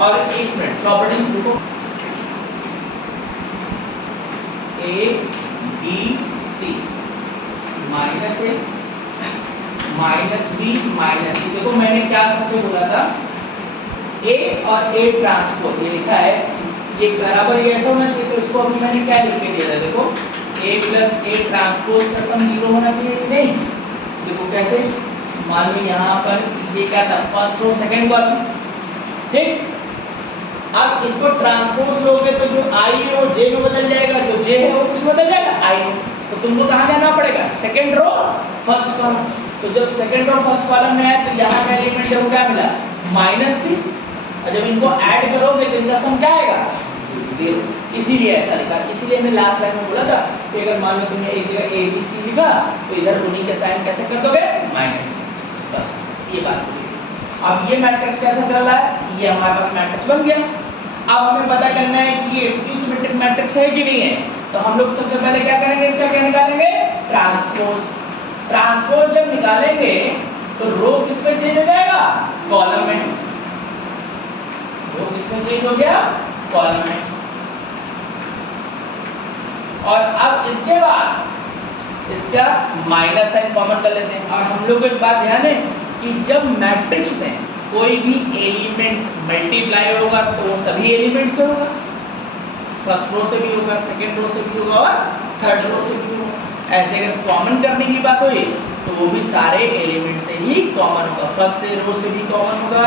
और एक minute properties देखो, A B C minus A minus B minus C. देखो मैंने क्या सबसे बोला था, ए और ए ट्रांसपोज ये लिखा है, ये बराबर ये ऐसा होना चाहिए, तो इसको अभी मैंने क्या लिख के दिया था, देखो ए प्लस ए ट्रांसपोज का सम 0 होना चाहिए कि नहीं। देखो कैसे, मान लो यहाँ पर ये क्या था, फर्स्ट रो सेकंड कॉलम, ठीक। अब इसको ट्रांसपोज लोगे तो जो आई है वो जे में बदल जाएगा, जो जे है वो किस में बदल जाएगा, आई में। तो तुमको कहाँ जाना पड़ेगा, सेकंड रो फर्स्ट कॉलम। तो जब सेकंड रो फर्स्ट कॉलम में है तो यहाँ का एलिमेंट देखो क्या मिला, माइनस सी, और जब इनको ऐड करोगे तो इनका सम क्या आएगा, 0। इसीलिए ऐसा लिखा, इसीलिए मैं लास्ट लाइन में बोला था कि अगर मान लो तुमने एक जगह ए बी सी लिखा तो इधर उन्हीं के साइन कैसे कर दोगे, माइनस। बस ये बात हुई। अब ये मैट्रिक्स कैसा चल रहा है, ये हमारे पास मैट्रिक्स बन गया। अब हमें पता करना है कि ये स्क्यू सिमेट्रिक मैट्रिक्स है कि नहीं है। तो हम लोग सबसे पहले क्या करेंगे, इसका क्या निकालेंगे, ट्रांसपोज। ट्रांसपोज जब निकालेंगे तो रो किस में चेंज हो जाएगा, कॉलम में। रो किस में चेंज हो गया, कॉलम में। और अब इसके बाद इसका माइनस साइन कॉमन कर लेते हैं। और हम लोग को एक बात ध्यान है कि जब मैट्रिक्स में कोई भी एलिमेंट मल्टीप्लाई होगा तो सभी एलिमेंट से होगा, फर्स्ट रो से भी होगा, सेकंड रो से भी होगा और थर्ड रो से भी होगा। ऐसे अगर कॉमन करने की बात हुई तो वो भी सारे एलिमेंट से ही कॉमन होगा, फर्स्ट से रो से भी कॉमन होगा,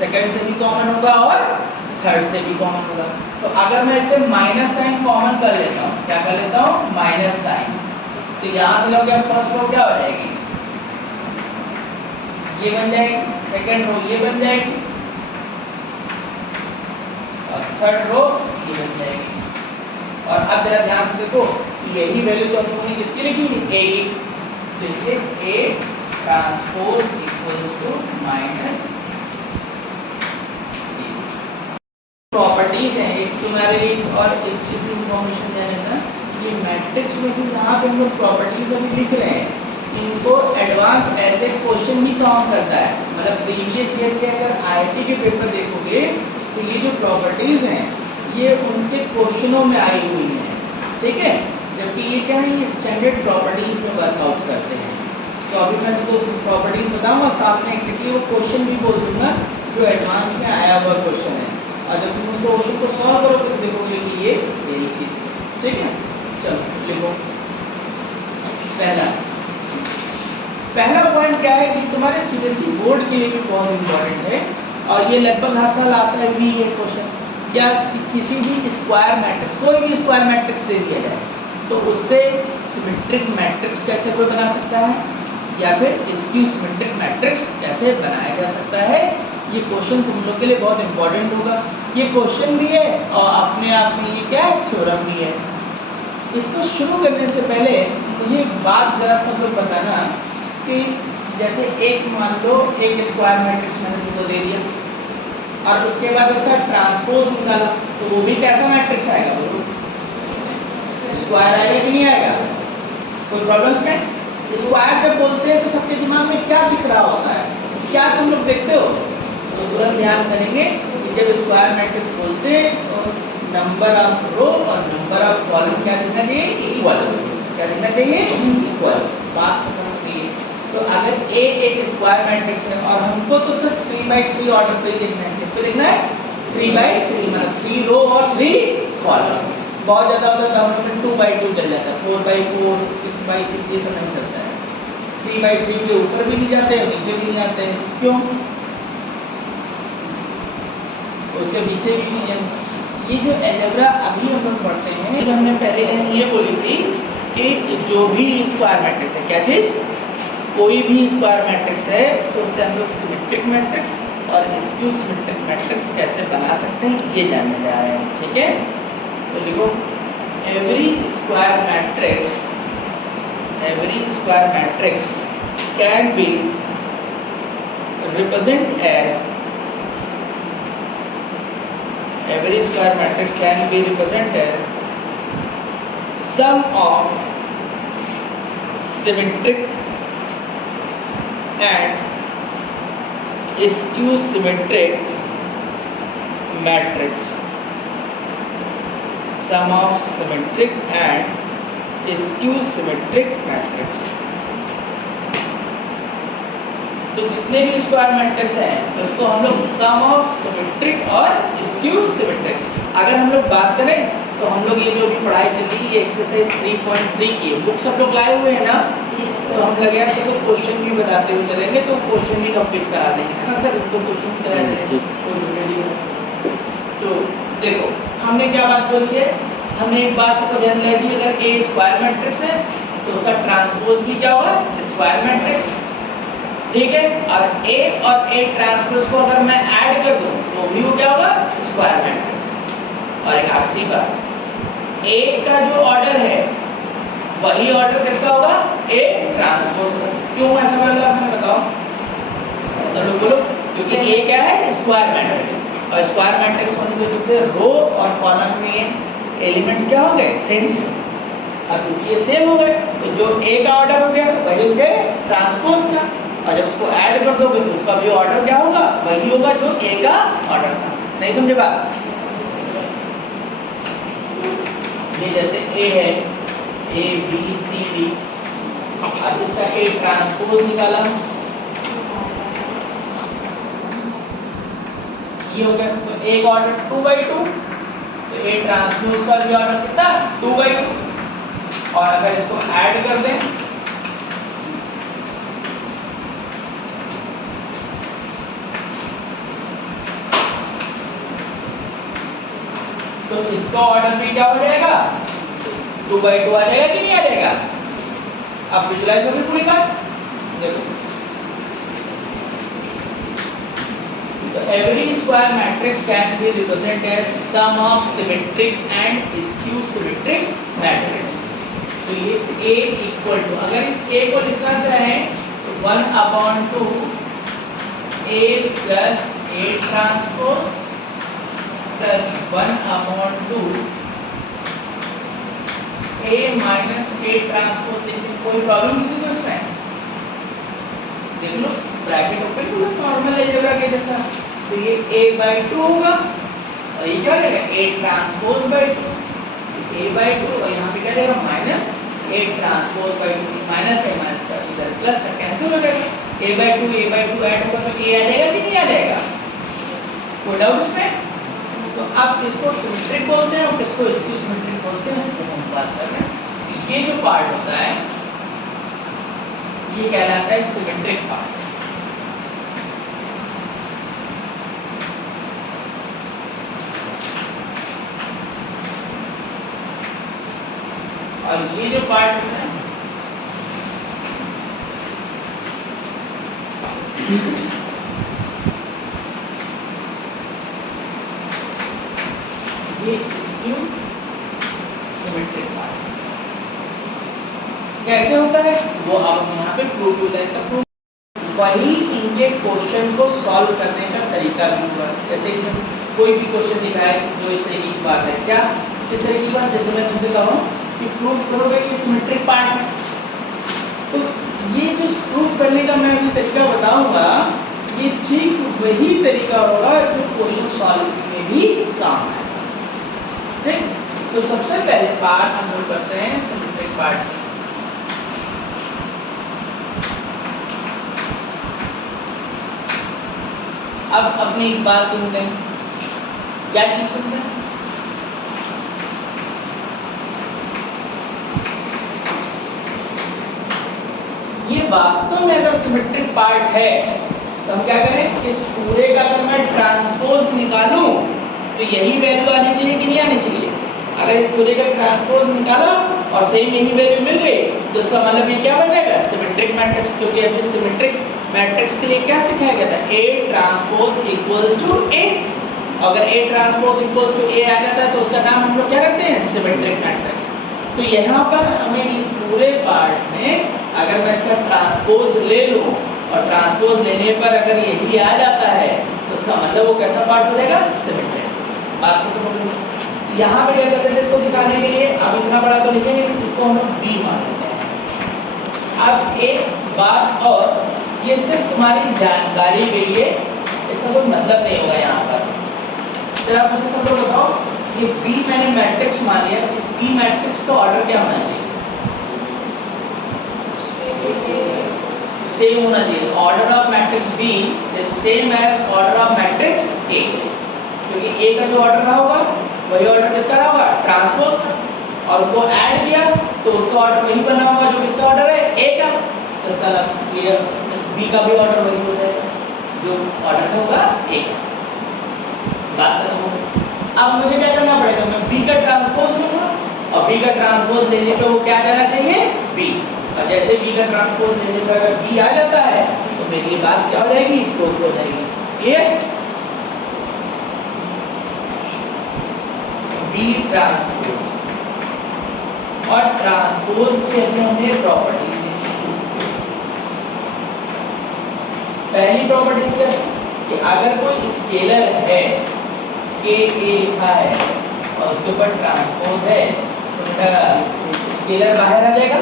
सेकंड से भी कॉमन होगा और थर्ड से भी कॉमन होगा। तो अगर मैं इसे माइनस साइन कॉमन कर लेता हूँ, क्या कर लेता हूँ, माइनस साइन, तो यहाँ पे हो गया फर्स्ट रो क्या हो जाएगी, ये बन जाएगी, सेकंड रो ये बन जाएगी और थर्ड रो ये बन जाएगी। और अब जरा ध्यान से देखो, यही वैल्यू तो हम लोगों ने किसकी लिखी, ए की। तो इसलिए A transpose equals to minus properties है। एक तुम्हारे लिए और एक चीज इंफॉर्मेशन दे देना, ये मैट्रिक्स में भी यहाँ पे हम लोग प्रॉपर्टीज अभी लिख रहे हैं, इनको एडवांस ऐसे क्वेश्चन भी काम करता है। मतलब प्रीवियस ईयर के अगर आईआईटी के पेपर देखोगे तो ये जो प्रॉपर्टीज हैं ये उनके क्वेश्चनों में आई हुई हैं, ठीक है। जबकि ये क्या है, ये स्टैंडर्ड प्रॉपर्टीज में वर्कआउट करते हैं। तो अभी मैं तुमको प्रॉपर्टीज बताऊंगा, साथ में एग्जैक्टली वो क्वेश्चन भी बोल दूंगा जो एडवांस में आया हुआ क्वेश्चन है। और जब तुम उस क्वेश्चन को सॉल्व करोगे तो देखोगे कि ये यही चीज, ठीक है। चलो लिखो, पहला पॉइंट क्या है कि तुम्हारे सीबीएसई बोर्ड के लिए भी बहुत इंपॉर्टेंट है और ये लगभग हर साल आता है भी ये क्वेश्चन। या किसी भी स्क्वायर मैट्रिक्स, कोई भी स्क्वायर मैट्रिक्स दे दिया जाए तो उससे सिमेट्रिक मैट्रिक्स कैसे कोई बना सकता है, या फिर स्क्यू सिमेट्रिक मैट्रिक्स कैसे बनाया जा सकता है। ये क्वेश्चन तुम लोग के लिए बहुत इंपॉर्टेंट होगा। ये क्वेश्चन भी है और अपने आप में ये क्या है, थ्योरम भी है। इसको शुरू करने से पहले मुझे एक बात जरा सब लोग बताना कि जैसे एक मान लो एक स्क्वायर मैट्रिक्स मैंने तुमको दे दिया और उसके बाद उसका ट्रांसपोज निकाला, तो वो भी कैसा मैट्रिक्स आएगा, बोलो स्क्वायर आएगा कि नहीं आएगा, कोई प्रॉब्लम नहीं। स्क्वायर जब बोलते हैं तो सबके दिमाग में क्या दिख रहा होता है, क्या तुम लोग देखते हो, तो तुरंत ध्यान करेंगे कि जब स्क्वायर मैट्रिक्स बोलते हैं तो नंबर ऑफ रो और नंबर ऑफ कॉलम क्या दिखना चाहिए, इक्वल। क्या दिखना चाहिए, इक्वल। बात खत्म हो गई। तो अगर A एक स्क्वायर मैट्रिक्स है और हमको तो सिर्फ 3/3 ऑर्डर पे देखना है, किस पे देखना है, 3/3, मतलब 3 रो और 3 कॉलम। बहुत ज़्यादा होता है तो हम लोग 2/2 चल जाता है, 4/4, 6/6 ये सब नहीं चलता है। 3/3 के ऊपर भी नहीं जाते और नीचे भी नहीं जाते हैं, क्यों, उसके पीछे भी नहीं जाते। ये जो अलजेब्रा अभी हम लोग पढ़ते हैं, तो हमने पहले ये बोली थी कि जो भी स्क्वायर मैट्रिक्स है, क्या चीज़, कोई भी स्क्वायर मैट्रिक्स है तो उससे हम लोग सिमेट्रिक मैट्रिक्स और स्क्यू सिमेट्रिक मैट्रिक्स कैसे बना सकते हैं ये जानने जा रहे हैं, ठीक है। तो लिखो, every square matrix can be represent as every square matrix can be represented as sum of symmetric and skew symmetric matrix, sum of symmetric and skew symmetric matrix. तो जितने भी स्क्वायर मैट्रिक्स हैं तो उसको हम लोग सम ऑफ सिमेट्रिक और skew symmetric. अगर हम लोग बात करें तो हम लोग ये जो भी पढ़ाई चल रही है एक्सरसाइज 3.3 की बुक सब लोग लाए हुए हैं ना, तो हम लगे यार तो क्वेश्चन भी बताते हुए चलेंगे तो क्वेश्चन भी कंप्लीट करा देंगे, है ना सर? इसको क्वेश्चन भी करा देंगे। तो देखो हमने क्या बात बोली है, हमने एक बात को ध्यान ला दी, अगर ए स्क्वायर मैट्रिक्स है तो उसका ट्रांसपोज भी क्या होगा? स्क्वायर मैट्रिक्स, ठीक है। और ए और ए ट्रांसपोज को अगर मैं ऐड कर दूं तो भी वो क्या होगा? Square matrix. और एक आखिरी बात, ए का जो ऑर्डर है वही ऑर्डर किसका होगा? ए ट्रांसपोज का। क्यों ऐसा बोला आपने बताओ? चलो बोलो। क्योंकि ए क्या है? स्क्वायर मैट्रिक्स, और स्क्वायर मैट्रिक्स होने की वजह से रो और कॉलम में एलिमेंट क्या हो गए? सेम। अब क्योंकि ये सेम हो गए तो जो ए का ऑर्डर हो गया वही उसके ट्रांसपोज का, और जब उसको ऐड कर दोगे तो उसका भी ऑर्डर क्या होगा? वही होगा जो ए का ऑर्डर था। नहीं समझे बात? ये जैसे ए है, ए बी सी डी, अब इसका ए ट्रांसपोज निकाला, ये हो गया तो एक ऑर्डर 2/2, तो ए ट्रांसपोज का भी ऑर्डर कितना? 2/2। और अगर इसको ऐड कर दें तो इसका ऑर्डर भी क्या हो जाएगा? 2/2 आ जाएगा कि नहीं आ जाएगा? अब विजुलाइज होगी पूरी बात। देखो तो every square matrix can be represent as sum of symmetric and skew symmetric matrix. तो ये A इक्वल टू, अगर इस A को लिखना चाहें तो 1/2 A plus A transpose plus 1/2 A minus A transpose. देखिए कोई प्रॉब्लम किसी को इसमें? देख लो ब्रैकेट ओपन करो, नॉर्मल अलजेब्रा के जैसा। तो ये A/2 होगा और ये क्या रहेगा? A ट्रांसपोज बाय 2, A/2, और यहाँ पे क्या रहेगा? Minus A transpose bye 2। Minus का माइनस का इधर प्लस का कैंसिल हो जाएगा, A/2 ऐड होगा तो A आ जाएगा कि नहीं आ जाएगा? कोई डाउट इसमें? तो अब इसको सिमेट्रिक बोलते हैं और किसको स्क्यू सिमेट्रिक बोलते हैं तो हम बात कर रहे हैं। ये जो पार्ट होता है ये कहलाता है सिमेट्रिक पार्ट। और ये जो पार्ट है ये स्क्यू सिमेट्रिक पार्ट। कैसे होता है वो अब यहाँ पे प्रूव होता है। इसका प्रूफ वही इनके क्वेश्चन को सॉल्व करने का तरीका भी हुआ। जैसे इसमें कोई भी क्वेश्चन लिखा है जो इस तरीके की बात है, क्या किस तरीके की बात? जैसे मैं तुमसे कहूँ कि प्रूव करोगे कि सिमेट्रिक पार्ट है, तो ये जो प्रूव करने का मैं अभी तरीका बताऊंगा ये ठीक वही तरीका होगा जो क्वेश्चन सॉल्व में भी काम आएगा। ठीक, तो सबसे पहले पार्ट हम लोग करते हैं सिमेट्रिक पार्ट। अब अपनी एक बात सुनते हैं, क्या चीज सुनते हैं? ये वास्तव में अगर सिमेट्रिक पार्ट है तो हम क्या करें? इस पूरे का अगर मैं ट्रांसपोज निकालूं तो यही वैल्यू आनी चाहिए कि नहीं आनी चाहिए? अगर इस पूरे का ट्रांसपोज निकाला और सेम यही वैल्यू मिल गई तो इसका मतलब ये क्या बन जाएगा? Symmetric matrix. क्योंकि अभी सिमेट्रिक मैट्रिक्स के लिए क्या सिखाया गया था? A transpose equals to A। अगर A transpose equals to A आ जाता है तो उसका नाम हम लोग क्या रखते हैं? Symmetric matrix. तो यहाँ पर हमें इस पूरे पार्ट में अगर मैं इसका ट्रांसपोज ले लूँ और ट्रांसपोज लेने पर अगर यही आ जाता है तो उसका मतलब वो कैसा पार्ट हो जाएगा? सिमेट्रिक। बात को तो यहाँ पे क्या करते हैं इसको दिखाने के लिए, अब इतना बड़ा तो लिखेंगे, इसको हम लोग B मान लेते हैं। अब एक बात और, ये सिर्फ तुम्हारी जानकारी के लिए, इसका कोई मतलब नहीं होगा यहाँ पर। जरा मुझे सब लोग बताओ, ये बी मैंने मैट्रिक्स मान लिया, इस बी मैट्रिक्स का ऑर्डर क्या होना चाहिए? सेम होना चाहिए। Order of matrix B is same as order of matrix A, क्योंकि ए का जो ऑर्डर रहा होगा वही ऑर्डर किसका रहा होगा? ट्रांसपोज का। और वो ऐड किया तो उसका ऑर्डर वही बना होगा जो किसका ऑर्डर है? ए का। तो इसका ये इस बी का भी ऑर्डर वही हो जाएगा जो ऑर्डर होगा ए का। बात खत्म हो गई। अब मुझे क्या करना पड़ेगा? मैं बी का ट्रांसपोज लूंगा और बी का ट्रांसपोज लेने पे वो क्या जाना चाहिए? बी। और जैसे बी का ट्रांसपोज लेने पे अगर बी आ जाता है तो मेरी बात क्या हो जाएगी? प्रूफ हो जाएगी। क्लियर? बी ट्रांसपोज और ट्रांसपोज के हमने प्रॉपर्टीज देखी। पहली प्रॉपर्टीज क्या है कि अगर कोई स्केलर है के ए लिखा है और उसके ऊपर ट्रांसपोज है तो बेटा स्केलर बाहर आ जाएगा।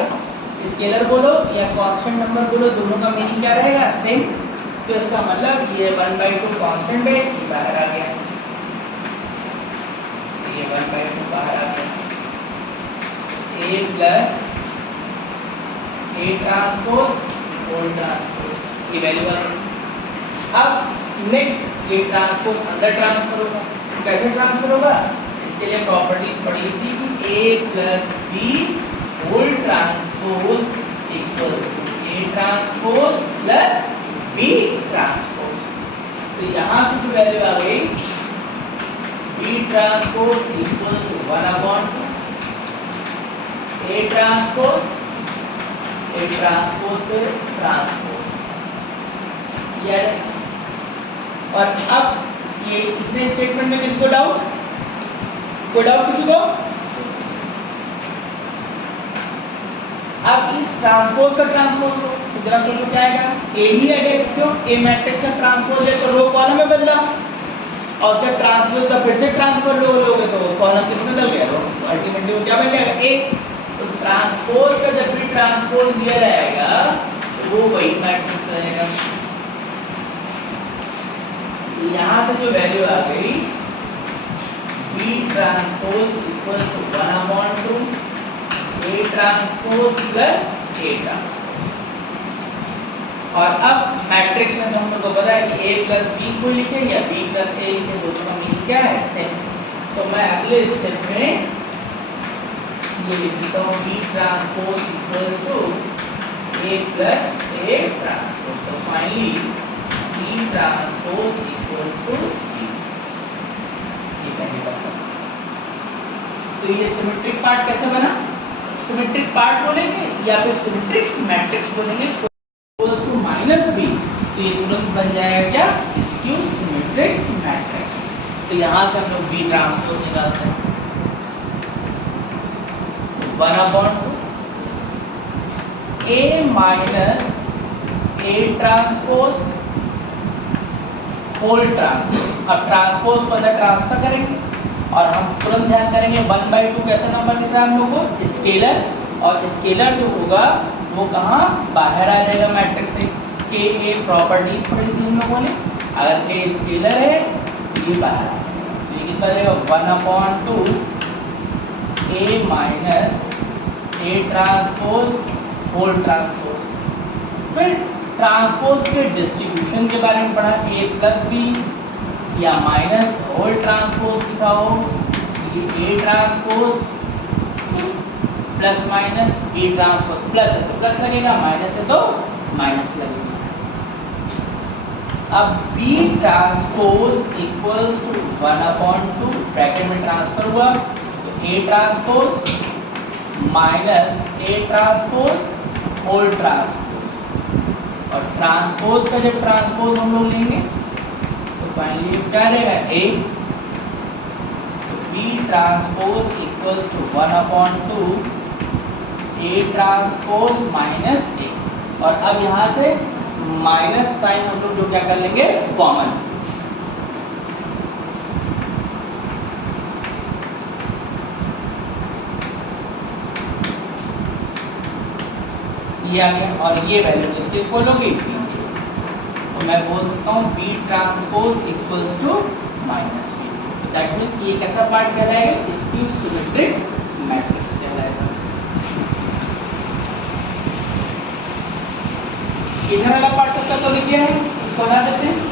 स्केलर बोलो या कांस्टेंट नंबर बोलो, दोनों का मीनिंग क्या रहेगा? सेम। तो इसका मतलब ये 1/2 कांस्टेंट है, ये बाहर आ गया, ये 1/2 बाहर आ गया। a plus A transpose whole transpose, ये वैल्यू आ गई। अब नेक्स्ट ये ट्रांसपोज अंदर ट्रांसफर होगा। कैसे ट्रांसफर होगा? इसके लिए प्रॉपर्टीज पढ़ी थी कि a plus B whole transpose equals to A transpose plus B transpose. तो यहाँ से जो वैल्यू आ गई B transpose equals to 1/2 A transpose पे ट्रांसपोज। ये और अब ये इतने स्टेटमेंट में किसको डाउट? कोई डाउट किसी को? अब इस ट्रांसपोज का ट्रांसपोज लो तो जरा सोचो क्या आएगा? ए ही आएगा। क्यों? ए मैट्रिक्स का ट्रांसपोज है तो रो कॉलम में बदला और उसका ट्रांसपोज का फिर से ट्रांसफर लोगे तो कॉलम किस में बदल गया? रो। अल्टीमेटली वो क्या बन जाएगा? ए। तो ट्रांसपोज का जब भी ट्रांसपोज लिया जाएगा तो वो वही मैट्रिक्स रहेगा। यहाँ से जो वैल्यू आ गई B transpose equals to 1/2 A transpose plus A transpose. और अब मैट्रिक्स में तो हम लोग को पता है कि a प्लस बी को लिखे या b प्लस a लिखे, दोनों का मीनिंग क्या है? सेम। तो मैं अगले स्टेप में ये लिख देता हूँ b transpose equals to a plus a transpose. तो finally b transpose equals to b। ये पहली बात। तो ये सिमेट्रिक पार्ट कैसे बना? सिमेट्रिक पार्ट बोलेंगे या फिर सिमेट्रिक मैट्रिक्स बोलेंगे इक्वल्स टू माइनस बी, तो ये तुरंत बन जाएगा क्या? Skew symmetric matrix. तो यहाँ से हम लोग बी ट्रांसपोज निकालते हैं 1/2 a minus A transpose whole transpose. अब ट्रांसपोज को अंदर ट्रांसफर करेंगे और हम तुरंत ध्यान करेंगे 1/2 कैसा नंबर दिख रहा है हम लोग को? स्केलर। और स्केलर जो होगा वो कहाँ? बाहर आ जाएगा मैट्रिक्स से। के ए प्रॉपर्टीज पढ़ी थी हम लोगों ने। अगर के स्केलर है ये बाहर आ जाएगा। तो ये कितना रहेगा? 1/2 A minus A transpose whole transpose. फिर ट्रांसपोज के डिस्ट्रीब्यूशन के बारे में पढ़ा, ए प्लस बी या माइनस होल ट्रांसपोज लिखा हो, ये A transpose plus minus B transpose. Plus है तो प्लस लगेगा, माइनस है तो माइनस लगेगा। अब B transpose equals to 1/2 bracket में ट्रांसफर हुआ तो A transpose minus A transpose whole transpose. और ट्रांसपोज का जब ट्रांसपोज हम लोग लेंगे तो फाइनली क्या रहेगा? ए। तो B transpose equals to 1/2 A transpose minus A. और अब यहाँ से माइनस साइन हम लोग जो क्या कर लेंगे? कॉमन। ये आ गया और ये वैल्यू इसके इक्वल होगी बी के। तो मैं बोल सकता हूँ B transpose equals to minus B. That means ये कैसा पार्ट कहलाएगा, स्क्यू सिमेट्रिक मैट्रिक्स कहलाएगा। इधर वाला पार्ट सबका तो लिख गया है, इसको हटा देते हैं।